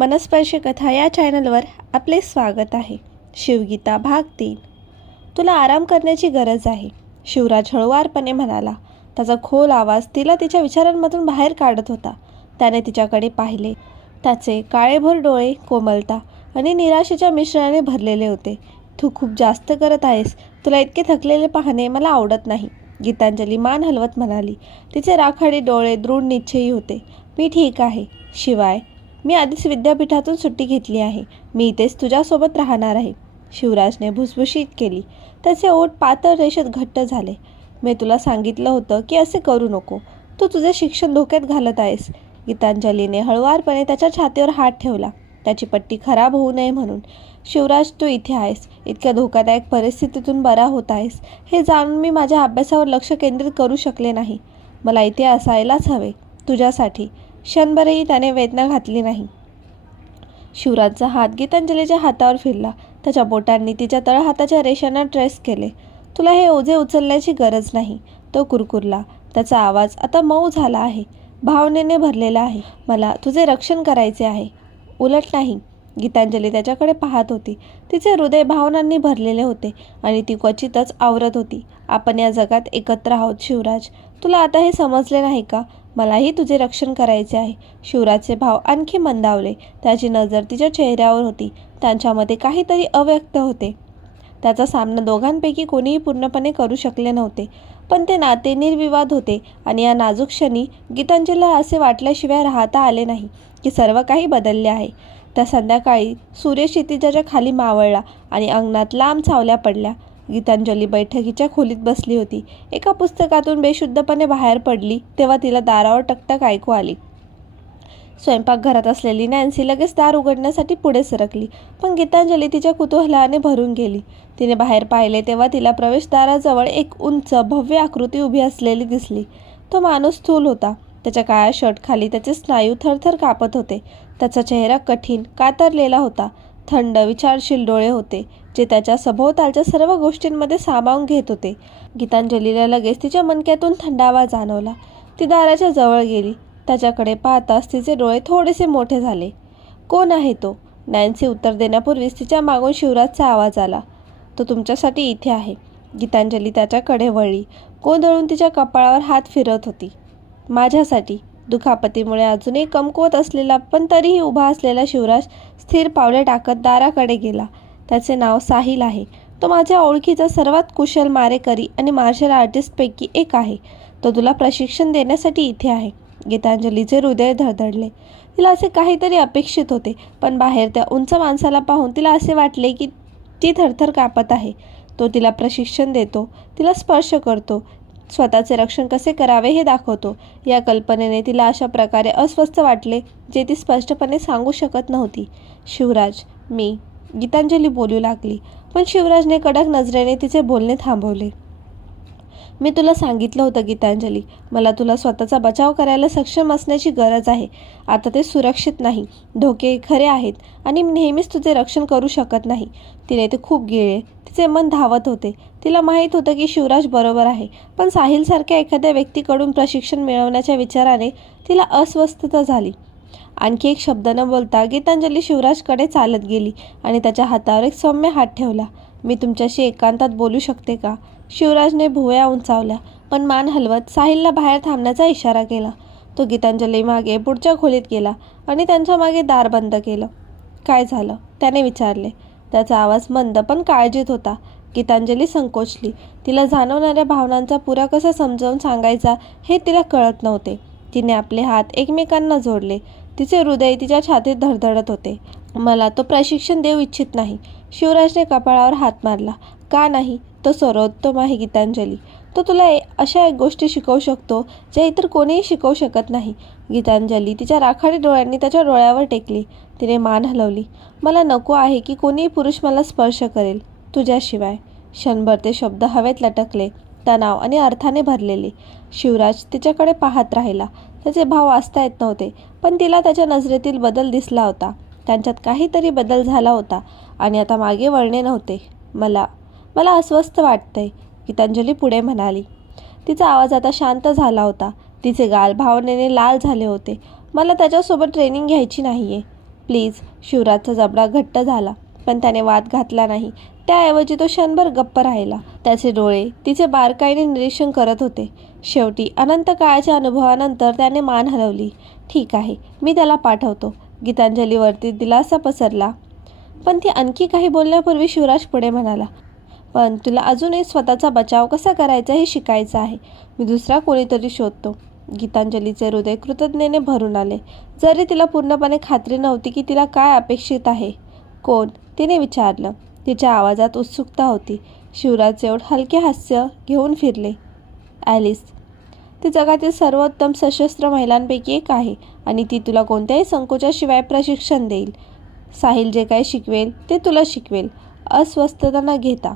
मनस्पर्शी कथा या चॅनलवर आपले स्वागत आहे. शिवगीता भाग तीन. तुला आराम करण्याची गरज आहे. शिवराज हळुवारपणे म्हणाला त्याचा खोल आवाज तिला तिच्या विचारांमधून बाहेर काढत होता. त्याने तिच्याकडे पाहिले. त्याचे काळेभोर डोळे कोमलता आणि निराशेच्या मिश्रणाने भरलेले होते. तू खूप जास्त करत आहेस. तुला इतके थकलेले पाहणे मला आवडत नाही. गीतांजली मान हलवत म्हणाली. तिचे राखाडी डोळे दृढ निश्चयी होते. मी ठीक आहे. शिवाय मी आधीच विद्यापीठातून सुट्टी घेतली आहे. मी इथेच तुझ्यासोबत राहणार आहे. शिवराजने भुसभुशीत केली. त्याचे ओठ पातळ रेषेत घट्ट झाले. मी तुला सांगितलं होतं की असे करू नको. तू तुझे शिक्षण धोक्यात घालत आहेस. गीतांजलीने हळुवारपणे त्याच्या छातीवर हात ठेवला. त्याची पट्टी खराब होऊ नये म्हणून. शिवराज तू इथे आहेस. इतक्या धोकादायक परिस्थितीतून बरा होत आहेस. हे जाणून मी माझ्या अभ्यासावर लक्ष केंद्रित करू शकले नाही. मला इथे असायलाच हवे. तुझ्यासाठी. क्षणभरही त्याने वेदना घातली नाही. शिवराजचा हात गीतांजलीच्या हातावर फिरला. त्याच्या बोटांनी तिच्या तळहाताच्या रेषांना ट्रेस केले. तुला हे ओझे उचलण्याची गरज नाही तो कुरकुरला. त्याचा आवाज आता मऊ झाला आहे. भावनेने भरलेला आहे. मला तुझे रक्षण करायचे आहे. उलट नाही. गीतांजली त्याच्याकडे पाहत होती. तिचे हृदय भावनांनी भरलेले होते आणि ती क्वचितच आवरत होती. आपण या जगात एकत्र आहोत शिवराज. तुला आता हे समजले नाही का? मलाही तुझे रक्षण करायचे आहे. शिवराजचे भाव आणखी मंदावले. त्याची नजर तिच्या चेहऱ्यावर होती. त्यांच्यामध्ये काहीतरी अव्यक्त होते. त्याचा सामना दोघांपैकी कोणीही पूर्णपणे करू शकले नव्हते. पण ते नाते निर्विवाद होते आणि या नाजूक क्षणी गीतांजलीला असे वाटल्याशिवाय राहता आले नाही की सर्व काही बदलले आहे. त्या संध्याकाळी सूर्य क्षितिजाच्या खाली मावळला आणि अंगणात लांब छावल्या पडल्या गीतांजली बैठकीच्या खोलीत बसली होती. एका पुस्तकातून बेशुद्धपणे बाहेर पडली तेव्हा तिला दारावर टकटक ऐकू आली. स्वयंपाकघरात असलेली नॅन्सी लगेच दार उघडण्यासाठी पुढे सरकली पण गीतांजली तिच्या कुतूहलाने भरून गेली. तिने बाहेर पाहिले तेव्हा तिला प्रवेशद्वाराजवळ एक उंच भव्य आकृती उभी असलेली दिसली. तो माणूस स्थूल होता. त्याच्या काळ्या शर्टखाली त्याचे स्नायू थरथर कापत होते. त्याचा चेहरा कठीण कातरलेला होता. थंड विचारशील डोळे होते जे त्याच्या सभोवतालच्या सर्व गोष्टींमध्ये सामावून घेत होते. गीतांजलीला लगेच तिच्या मनक्यातून थंडावा जाणवला. ती दाराच्या जवळ गेली. त्याच्याकडे पाहताच तिचे डोळे थोडेसे मोठे झाले. कोण आहे तो? नॅन्सी उत्तर देण्यापूर्वीच तिच्या मागून शिवराजचा आवाज आला. तो तुमच्यासाठी इथे आहे. गीतांजली त्याच्याकडे वळली. गोंधळून तिच्या कपाळावर हात फिरत होती. माझ्यासाठी. दुखापतीमुळे अजूनही कमकुवत असलेला पण तरीही उभा असलेला शिवराज स्थिर पावले टाकत दाराकडे गेला. त्याचे नाव साहिल आहे. तो माझ्या ओळखीचा सर्वात कुशल मारेकरी आणि मार्शल आर्टिस्टपैकी एक आहे. तो तुला प्रशिक्षण देण्यासाठी इथे आहे. गीतांजलीचे हृदय धडधडले. तिला असे काहीतरी अपेक्षित होते पण बाहेर त्या उंच माणसाला पाहून तिला असे वाटले की ती थरथर कापत आहे. तो तिला प्रशिक्षण देतो तिला स्पर्श करतो स्वतःचे रक्षण कसे करावे हे दाखवतो. या कल्पनेने तिला अशा प्रकारे अस्वस्थ वाटले जे ती स्पष्टपणे सांगू शकत नव्हती. शिवराज मी गीतांजली बोलू लागली. पण शिवराजने कडक नजरेने तिचे बोलणे थांबवले. मी तुला सांगितलं होतं गीतांजली. मला तुला स्वतःचा बचाव करायला सक्षम असण्याची गरज आहे. आता ते सुरक्षित नाही. धोके खरे आहेत आणि मी नेहमीच तुझे रक्षण करू शकत नाही. तिने ते खूप गिळे तिचे मन धावत होते. तिला माहीत होतं की शिवराज बरोबर आहे. पण साहिलसारख्या एखाद्या व्यक्तीकडून प्रशिक्षण मिळवण्याच्या विचाराने तिला अस्वस्थता झाली. आणखी एक शब्द न बोलता गीतांजली शिवराजकडे चालत गेली आणि त्याच्या हातावर एक सौम्य हात ठेवला. मी तुमच्याशी एकांतात बोलू शकते का? शिवराजने भुवया उंचावल्या पण मान हलवत साहिलला बाहेर थांबण्याचा इशारा केला. तो गीतांजली मागे पुढच्या खोलीत गेला आणि त्यांच्या मागे दार बंद केलं. काय झालं? त्याने विचारले. त्याचा आवाज मंद पण काळजीत होता. गीतांजली संकोचली. तिला जाणवणाऱ्या भावनांचा पुरा कसा समजावून सांगायचा हे तिला कळत नव्हते. तिने आपले हात एकमेकांना जोडले. तिचे हृदय तिच्या छातीत धडधडत होते. मला तो प्रशिक्षण देऊ इच्छित नाही. शिवराजने कपाळावर हात मारला. का नाही? तो सर्वोत्तम आहे गीतांजली. तो तुला ए- अशा एक गोष्टी शिकवू शकतो ज्या इतर कोणीही शिकवू शकत नाही. गीतांजली तिच्या राखाडी डोळ्यांनी त्याच्या डोळ्यावर टेकली. तिने मान हलवली. मला नको आहे की कोणीही पुरुष मला स्पर्श करेल तुझ्याशिवाय. क्षणभर ते शब्द हवेत लटकले तणाव आणि अर्थाने भरलेले. शिवराज तिच्याकडे पाहत राहिला. त्याचे भाव वाचता येत नव्हते पण तिला त्याच्या नजरेतील बदल दिसला होता. त्यांच्यात काहीतरी बदल झाला होता आणि आता मागे वळणे नव्हते. मला मला अस्वस्थ वाटतंय गीतांजली पुढे म्हणाली. तिचा आवाज आता शांत झाला होता. तिचे गाल भावनेने लाल झाले होते. मला त्याच्यासोबत ट्रेनिंग घ्यायची नाही आहे प्लीज शिवराजचा जबडा घट्ट झाला. पण त्याने वाद घातला नाही. त्याऐवजी तो क्षणभर गप्प राहिला. त्याचे डोळे तिचे बारकाईने निरीक्षण करत होते. शेवटी अनंत काळाच्या अनुभवानंतर त्याने मान हलवली. ठीक आहे मी त्याला पाठवतो. गीतांजलीवरती दिलासा पसरला. पण ती आणखी काही बोलण्यापूर्वी शिवराज पुढे म्हणाला पण तुला अजूनही स्वतःचा बचाव कसा करायचा हे शिकायचं आहे. मी दुसरा कोणीतरी शोधतो. गीतांजलीचे हृदय कृतज्ञतेने भरून आले. जरी तिला पूर्णपणे खात्री नव्हती की तिला काय अपेक्षित आहे. कोण? तिने विचारलं. तिच्या आवाजात उत्सुकता होती. शिवराजचे ओठ हलके हास्य घेऊन फिरले. ॲलिस ती जगातील सर्वोत्तम सशस्त्र महिलांपैकी एक आहे आणि ती तुला कोणत्याही संकोचाशिवाय प्रशिक्षण देईल. साहिल जे काही शिकवेल ते तुला शिकवेल. अस्वस्थता न घेता.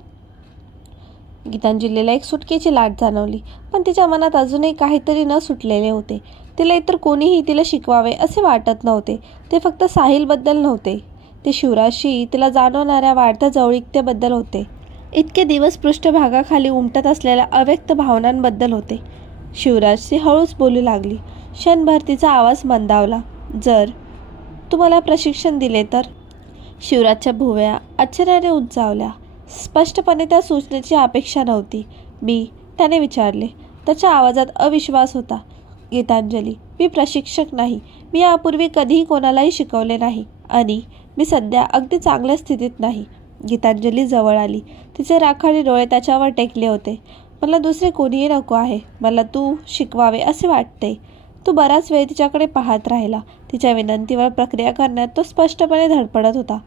गीतांजलीला एक सुटकेची लाट जाणवली पण तिच्या मनात अजूनही काहीतरी न सुटलेले होते. तिला इतर कोणीही तिला शिकवावे असे वाटत नव्हते. ते फक्त साहिलबद्दल नव्हते. ते शिवराजशी तिला जाणवणाऱ्या वाढत्या जवळिकतेबद्दल होते. इतके दिवस पृष्ठभागाखाली उमटत असलेल्या अव्यक्त भावनांबद्दल होते. शिवराजशी हळूच बोलू लागली. क्षणभर तिचा आवाज मंदावला. जर तुम्हाला प्रशिक्षण दिले तर? शिवराजच्या भुवया आश्चर्याने उंचावल्या. स्पष्टपणे त्या सूचनेची अपेक्षा नव्हती. मी त्याने विचारले. त्याच्या आवाजात अविश्वास होता. गीतांजली मी प्रशिक्षक नाही. मी यापूर्वी कधीही कोणालाही शिकवले नाही. आणि मी सध्या अगदी चांगल्या स्थितीत नाही. गीतांजली जवळ आली. तिचे राखाडी डोळे त्याच्यावर टेकले होते. मला दुसरे कोणीही नको आहे. मला तू शिकवावे असे वाटते. तो बराच वेळ तिच्याकडे पाहत राहिला. तिच्या विनंतीवर प्रक्रिया करण्यात तो स्पष्टपणे धडपडत होता.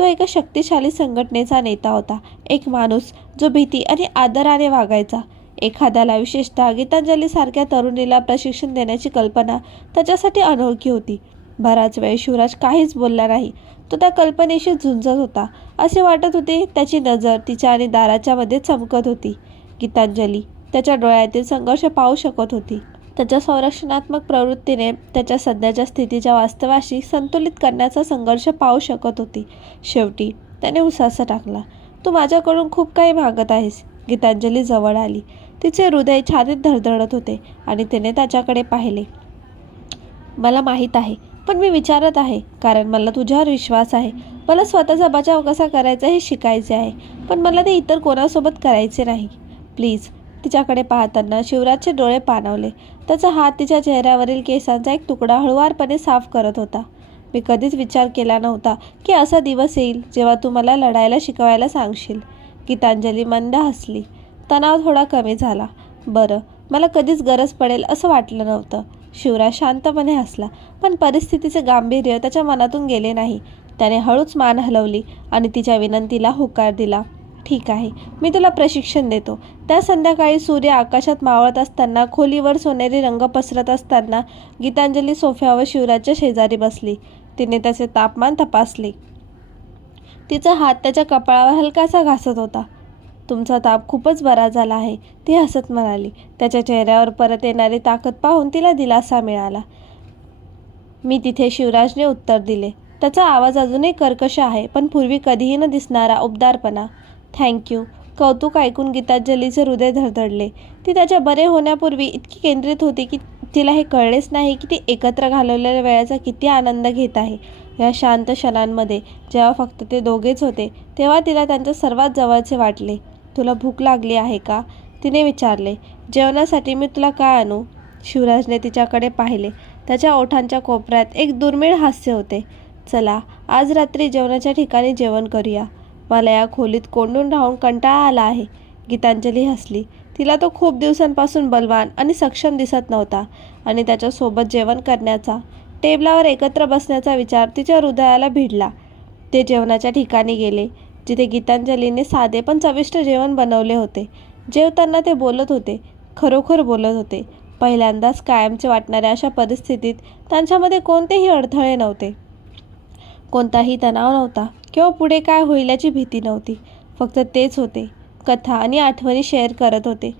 तो एका शक्तिशाली संघटनेचा नेता होता. एक माणूस जो भीती आणि आदराने वागायचा. एखाद्याला विशेषतः गीतांजलीसारख्या तरुणीला प्रशिक्षण देण्याची कल्पना त्याच्यासाठी अनोळखी होती. बराच वेळ शिवराज काहीच बोलला नाही. तो त्या कल्पनेशी झुंजत होता. असे वाटत होते त्याची नजर तिच्या आणि दाराच्या मध्ये चमकत होती. गीतांजली त्याच्या डोळ्यातील संघर्ष पाहू शकत होती. त्याच्या संरक्षणात्मक प्रवृत्तीने त्याच्या सध्याच्या स्थितीच्या वास्तवाशी संतुलित करण्याचा संघर्ष पाहू शकत होती. शेवटी त्याने उसासा टाकला. तू माझ्याकडून खूप काही मागत आहेस गीतांजली जवळ आली. तिचे हृदय छातीत धडधडत होते आणि तिने त्याच्याकडे पाहिले. मला माहीत आहे पण मी विचारत आहे कारण मला तुझ्यावर विश्वास आहे. मला स्वतःचा बचाव कसा करायचा हे शिकायचे आहे पण मला ते इतर कोणासोबत करायचे नाही. प्लीज तिच्याकडे पाहताना शिवराजचे डोळे पाणावले. त्याचा हात तिच्या चेहऱ्यावरील केसांचा एक तुकडा हळुवारपणे साफ करत होता. मी कधीच विचार केला नव्हता की असा दिवस येईल जेव्हा तू मला लढायला शिकवायला सांगशील. गीतांजली मंद हसली. तणाव थोडा कमी झाला. बरं मला कधीच गरज पडेल असं वाटलं नव्हतं. शिवराज शांतपणे हसला. पण परिस्थितीचे गांभीर्य त्याच्या मनातून गेले नाही. त्याने हळूच मान हलवली आणि तिच्या विनंतीला होकार दिला. ठीक आहे मी तुला प्रशिक्षण देतो. त्या संध्याकाळी सूर्य आकाशात मावळत असताना खोलीवर सोनेरी रंग पसरत असताना गीतांजली सोफ्यावर शिवराजच्या शेजारी बसली. तिने त्याचे तापमान तपासले. तिचा हात त्याच्या कपाळावर हलकासा घासत होता. तुमचा ताप खूपच बरा झाला आहे ती हसत म्हणाली. त्याच्या चेहऱ्यावर परत येणारी ताकद पाहून तिला दिलासा मिळाला. मी तिथे शिवराजने उत्तर दिले. त्याचा आवाज अजूनही कर्कश आहे पण पूर्वी कधीही न दिसणारा उबदारपणा. थँक्यू कौतुक ऐकून गीतांजलीचे हृदय धडधडले. ती त्याच्या बरे होण्यापूर्वी इतकी केंद्रित होती की तिला हे कळलेच नाही की ती एकत्र घालवलेल्या वेळाचा किती आनंद घेत आहे. या शांत क्षणांमध्ये जेव्हा फक्त ते दोघेच होते तेव्हा तिला त्यांच्या सर्वात जवळचे वाटले. तुला भूक लागली आहे का? तिने विचारले. जेवणासाठी मी तुला काय आणू? शिवराजने तिच्याकडे पाहिले. त्याच्या ओठांच्या कोपऱ्यात एक दुर्मिळ हास्य होते. चला आज रात्री जेवणाच्या ठिकाणी जेवण करूया. मला या खोलीत कोंडून राहून कंटाळा आला आहे. गीतांजली हसली. तिला तो खूप दिवसांपासून बलवान आणि सक्षम दिसत नव्हता आणि त्याच्यासोबत जेवण करण्याचा टेबलावर एकत्र बसण्याचा विचार तिच्या हृदयाला भिडला. ते जेवणाच्या ठिकाणी गेले जिथे गीतांजलीने साधे पण चविष्ट जेवण बनवले होते. जेवताना ते बोलत होते खरोखर बोलत होते. पहिल्यांदाच कायमचे वाटणाऱ्या अशा परिस्थितीत त्यांच्यामध्ये कोणतेही अडथळे नव्हते. कोणताही तणाव नव्हता. किंवा पुढे काय होईल याची भीती नव्हती. फक्त तेच होते. कथा आणि आठवणी शेअर करत होते.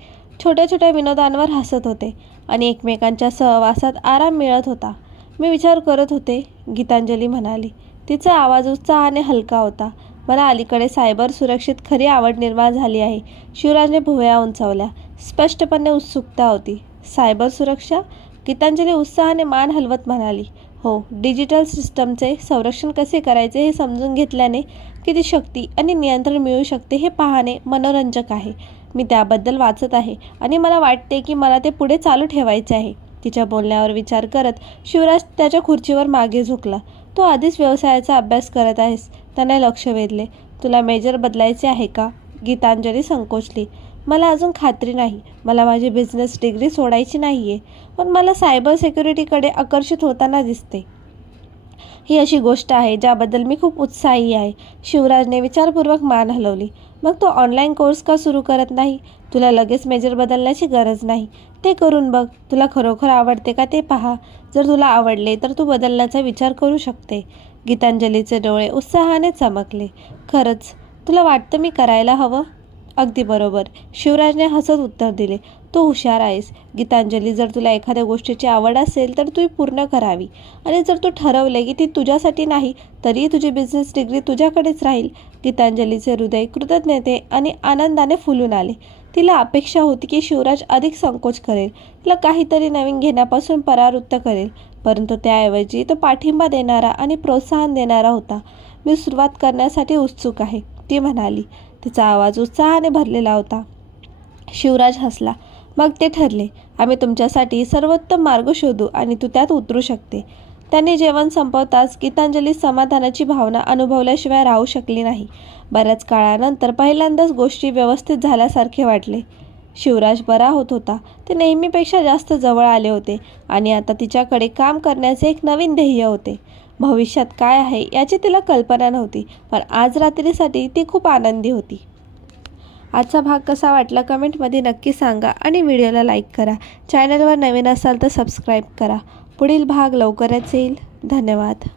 छोट्या छोट्या विनोदांवर हसत होते आणि एकमेकांच्या सहवासात आराम मिळत होता. मी विचार करत होते गीतांजली म्हणाली तिचा आवाज उत्साहाने हलका होता. मला अलीकडे सायबर सुरक्षित खरी आवड निर्माण झाली आहे. शिवराजने भुवया उंचावल्या. स्पष्टपणे उत्सुकता होती. सायबर सुरक्षा गीतांजली उत्साहाने मान हलवत म्हणाली हो डिजिटल सिस्टमचे संरक्षण कसे करायचे हे समजून घेतल्याने किती शक्ती आणि नियंत्रण मिळू शकते हे पाहणे मनोरंजक आहे. मी त्याबद्दल वाचत आहे आणि मला वाटते की मला ते पुढे चालू ठेवायचे आहे. तिच्या बोलण्यावर विचार करत शिवराज त्याच्या खुर्चीवर मागे झुकला. तो आधीच व्यवसायाचा अभ्यास करत आहेस त्याने लक्ष वेधले. तुला मेजर बदलायचे आहे का? गीतांजली संकोचली. मला अजून खात्री नाही. मला माझी बिझनेस डिग्री सोडायची नाही आहे पण मला सायबर सिक्युरिटीकडे आकर्षित होताना दिसते. ही अशी गोष्ट आहे ज्याबद्दल मी खूप उत्साही आहे. शिवराजने विचारपूर्वक मान हलवली. मग तो ऑनलाईन कोर्स का सुरू करत नाही? तुला लगेच मेजर बदलण्याची गरज नाही. ते करून बघ. तुला खरोखर आवडते का ते पहा. जर तुला आवडले तर तू बदलण्याचा विचार करू शकते. गीतांजलीचे डोळे उत्साहाने चमकले. खरंच तुला वाटतं मी करायला हवं? अगदी बरोबर. शिवराजने हसत उत्तर दिले तू हुशार आहेस. गीतांजली जर तुला एखाद्या गोष्टीची आवड असेल तर तू पूर्ण करावी. आणि जर तू ठरवले की ती तुझ्यासाठी नाही तरी तुझी बिझनेस डिग्री तुझ्याकडेच राहील. गीतांजलीचे हृदय कृतज्ञते आणि आनंदाने फुलून आले. तिला अपेक्षा होती की शिवराज अधिक संकोच करेल. तिला काहीतरी नवीन घेण्यापासून परावृत्त करेल. परंतु त्याऐवजी तो पाठिंबा देणारा आणि प्रोत्साहन देणारा होता. मी सुरुवात करण्यासाठी उत्सुक आहे ती म्हणाली. तिचा आवाज उत्साहाने भरलेला होता. शिवराज हसला. मग ते ठरले आम्ही तुमच्यासाठी सर्वोत्तम मार्ग शोधू आणि तू त्यात उतरू शकते त्यांनी जेवण संपवताच गीतांजली समाधानाची भावना अनुभवल्याशिवाय राहू शकली नाही. बऱ्याच काळानंतर पहिल्यांदाच गोष्टी व्यवस्थित झाल्यासारखे वाटले. शिवराज बरा होत होता. ते नेहमीपेक्षा जास्त जवळ आले होते आणि आता तिच्याकडे काम करण्याचे एक नवीन ध्येय होते. भविष्यात काय आहे याची तिला कल्पना नव्हती पण आज रात्रीसाठी ती खूप आनंदी होती. आजचा भाग कसा वाटला कमेंटमध्ये नक्की सांगा आणि व्हिडिओला लाईक करा. चॅनलवर नवीन असाल तर सबस्क्राईब करा. पुढील भाग लवकरच येईल. धन्यवाद.